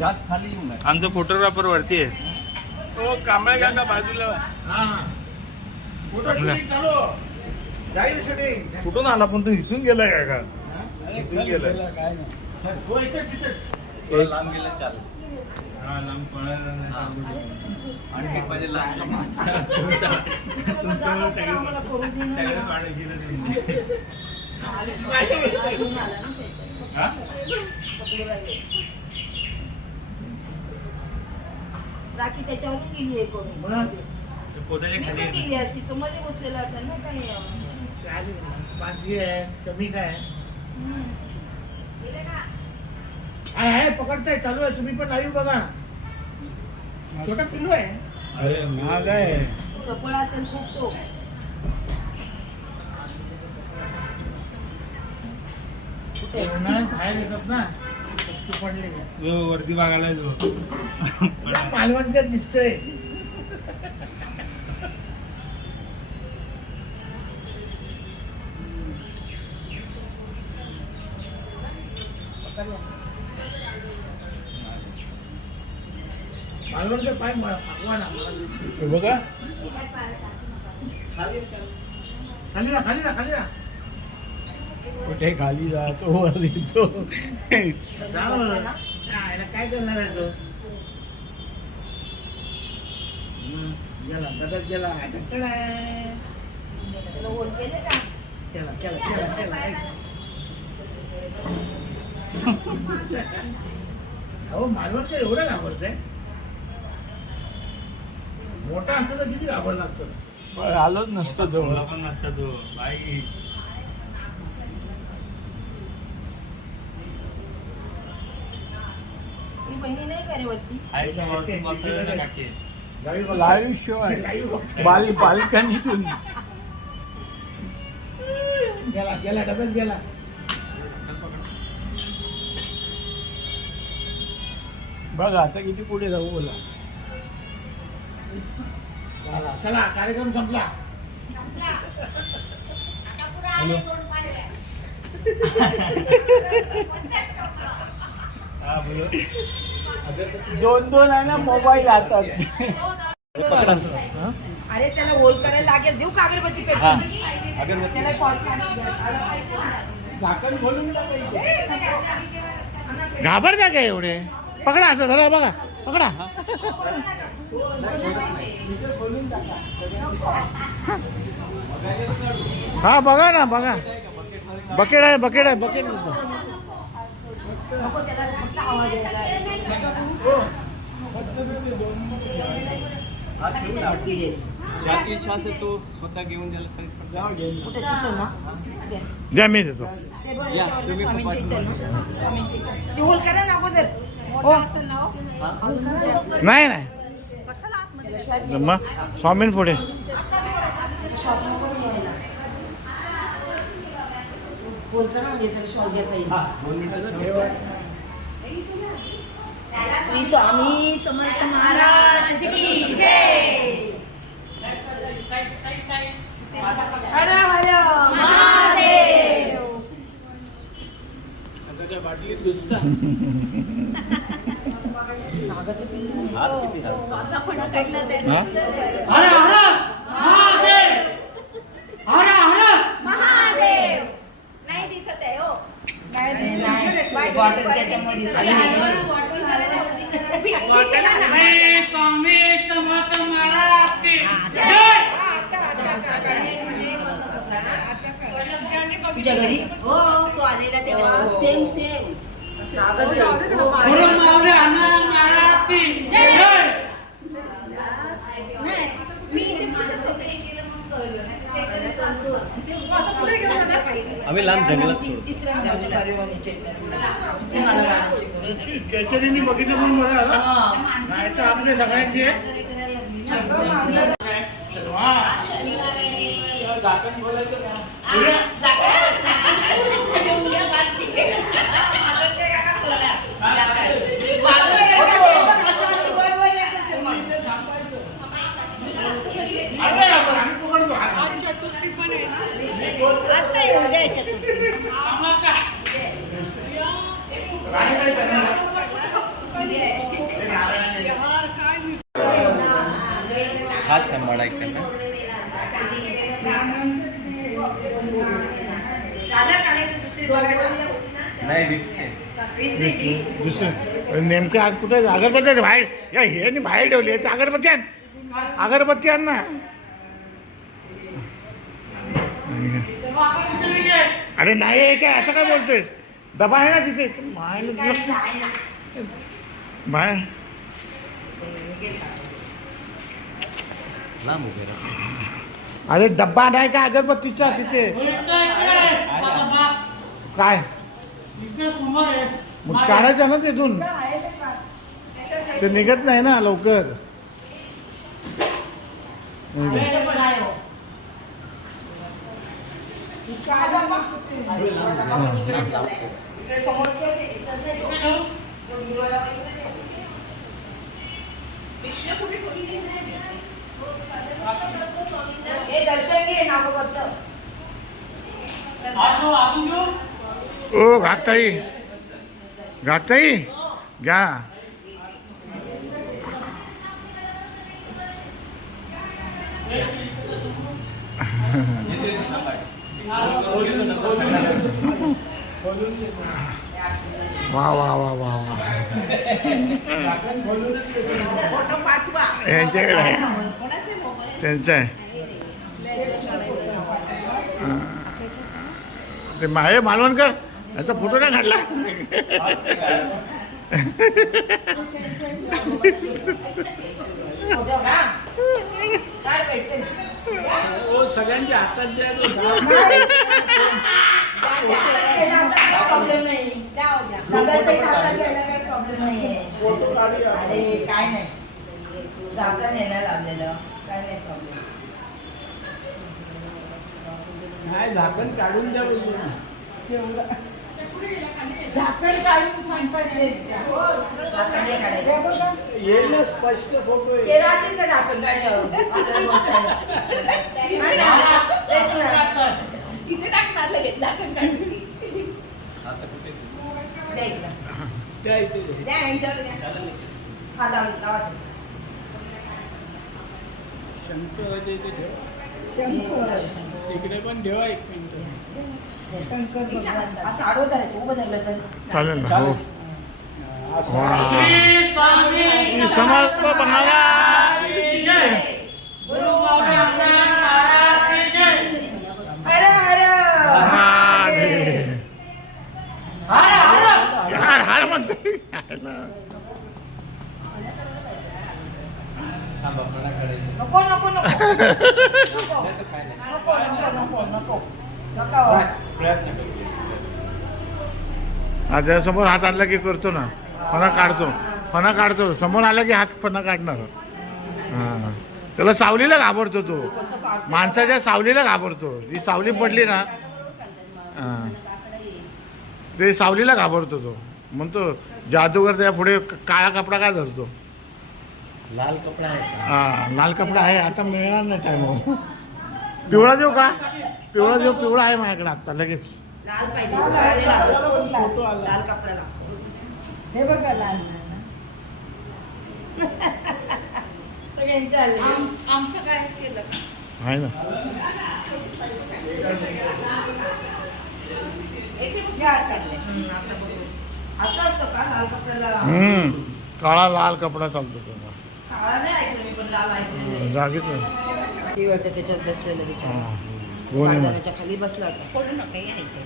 जास्त खाली येऊ नये. आमचं फोटोग्राफर वरती आहे. हो कांबळे काका बाजूला. कुठून आला पण तू इथून गेलाय का? इथून गेलाय काय नाही. लांब गेलं चालेल. आणि एक पाहिजे लांब. राखी त्याच्यावरून गेली आहे करून गेली असती तो मध्ये बसलेला असेल ना काही कमी काय आहे पकडताय चालू आहे तुम्ही पण लाईव्ह बघा छोटा पिल्लू आहे अरे महाग आहे चपळ असेल खूप तो बाहेर येतात ना पडले वरती बघायला जो मालवणच्यात दिसतोय मालवणचं पाय बघा खाली ना खाली ना खाली ना कुठे खाली जातो वर येतो. काय करणार आहे तो गेला डबल गेला होल केले का केला केला केला केला अहो मालवण तर एवढं घाबरतंय मोठा असतं तर किती घाबरला असतं आलोच नसतो तो. पण नसता तो बाई मी बहिणी नाही का रे वरती लाईव्ह शो आहे बाल्कनीतून. गेला गेला डबल गेला बघा आता किती पुढे जाऊ बोला. चला कार्यक्रम संपला दोन दोन आहे ना मोबाईल हातात. अरे त्याला होल करायला लागेल देऊ का अगरबत्ती पेटवून? त्याला शॉर्ट झाकण खोलून टाकायचं. घाबरता काय एवढे पकडा असं धरा बघा पकडा हा बघा ना बघा बकेट आहे बकेट आहे बकेट नको त्याला फक्त आवाज यायला. ज्याची इच्छा असेल तो स्वतः घेऊन गेला तरी पण जाऊ घेऊन. कुठे तिथं ना? द्या मी देतो या तुम्ही स्वामींच्या इथं ना? स्वामींच्या इथं. ते होल करा ना अगोदर मोठं असेल ना हो. नाही नाही कशाला आतमध्ये श्वास घे. मग स्वामीन पुढे श्वास नको घ्यायला. होल करा म्हणजे त्याला श्वास घेता येईल. 2 मिनिटं श्री स्वामी समर्थ महाराज की जय. हर हर महादेव. बाटलीत घुसता. नागाचं पिल्लू. हात किती हात? माझा पण काढला त्याने. महादेव नाही दिसत आहे हो. बॉटलच्या ह्याच्यामध्ये दिसत आहे. तुझ्या घरी हो तो आलेला तेव्हा सेम सेम आम्ही लांब जंगलात सोडतो. कैतरीने बघितलं म्हणून मला आला नाही तर आपले सगळ्यांचे झाकण बोलायचं का? चतुर्थी पण आहे ना आज नाही उद्या आहे चतुर्थी. हात सांभाळायचा ना. नाही दिसते. दुसरं नेमकं आज कुठे अगरबत्ती आहे बाहेर या हे बाहेर ठेवली आहे अगरबत्ती आण अगरबत्ती आण ना. अरे नाही आहे काय असं काय बोलतोय डबा आहे ना तिथे बाहेर लांब उभे राहा. अरे डब्बा नाही का अगरबत्तीचा तिथे काय मग काढायचं ना तिथून ते निघत नाही ना लवकर. ओ घाताई घाताई घ्या. वा वा वा वा वा यांच्याकडे आहे त्यांचं आहे ते माहे मालवणकर याचा फोटो नाही काढला. सगळ्यांच्या हातात द्या प्रॉब्लेम नाही. अरे काय नाही झाकण येणं लावलेलं काय नाही प्रॉब्लेम. नाही झाकण काढून द्या झाकण काढून सांगतात येईल ना स्पष्ट फोटो ते राहतील का झाकण काढल्यावर तिथे टाकणार लगेच झाकण काढून. द्या इथे द्या यांच्यावर द्या. हा लावा शंख होते इथे ठेव शंख इकडे पण ठेवा एक मिनिट. असं आडवं धरायचं उभं धरलं तर चालेल ना हो. वा. श्री स्वामी समर्थ महाराज की जय. गुरु महाराज की जय. हर हर महादेव. हार हार म्हणतोय. थांबा, मला करायचं. नको नको नको नको नको नको नको नको प्रयत्न करतो. त्याच्यासमोर हात आणला की करतो ना फणा काढतो समोर आला की हात फणा काढणार. हां त्याला सावलीला घाबरतो तो माणसाच्या सावलीला घाबरतो. जी सावली पडली ना हां ते सावलीला घाबरतो तो म्हणतो जादूगर त्या पुढे काळा कपडा काय धरतो. लाल कपडा आहे का? हां लाल कपडा आहे आता मिळणार नाही टाइम. पिवळा देऊ का पिवळा आहे माझ्याकडे आता लगेच. लाल पाहिजे लाल लागतो. लाल कपडा लागतो. हे बघा लाल सगळ्यांचे आमचं काय केलं आहे ना असं असतं का लाल कपड्याला. काळा लाल कपडा चालतो त्याला. काळा नाही ऐकलं मी पण लाल ऐकलं. जागीच टीव्हीवरच्या त्याच्यात बसलेलं विचार बांधण्याच्या खाली बसला होता. खोलू नका हे ऐकलं.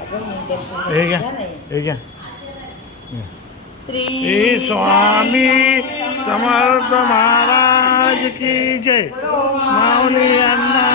अगं मी दर्शन हे घ्या घेतलं नाही. हे घ्या. श्री स्वामी समर्थ महाराज की जय. माऊली अण्णा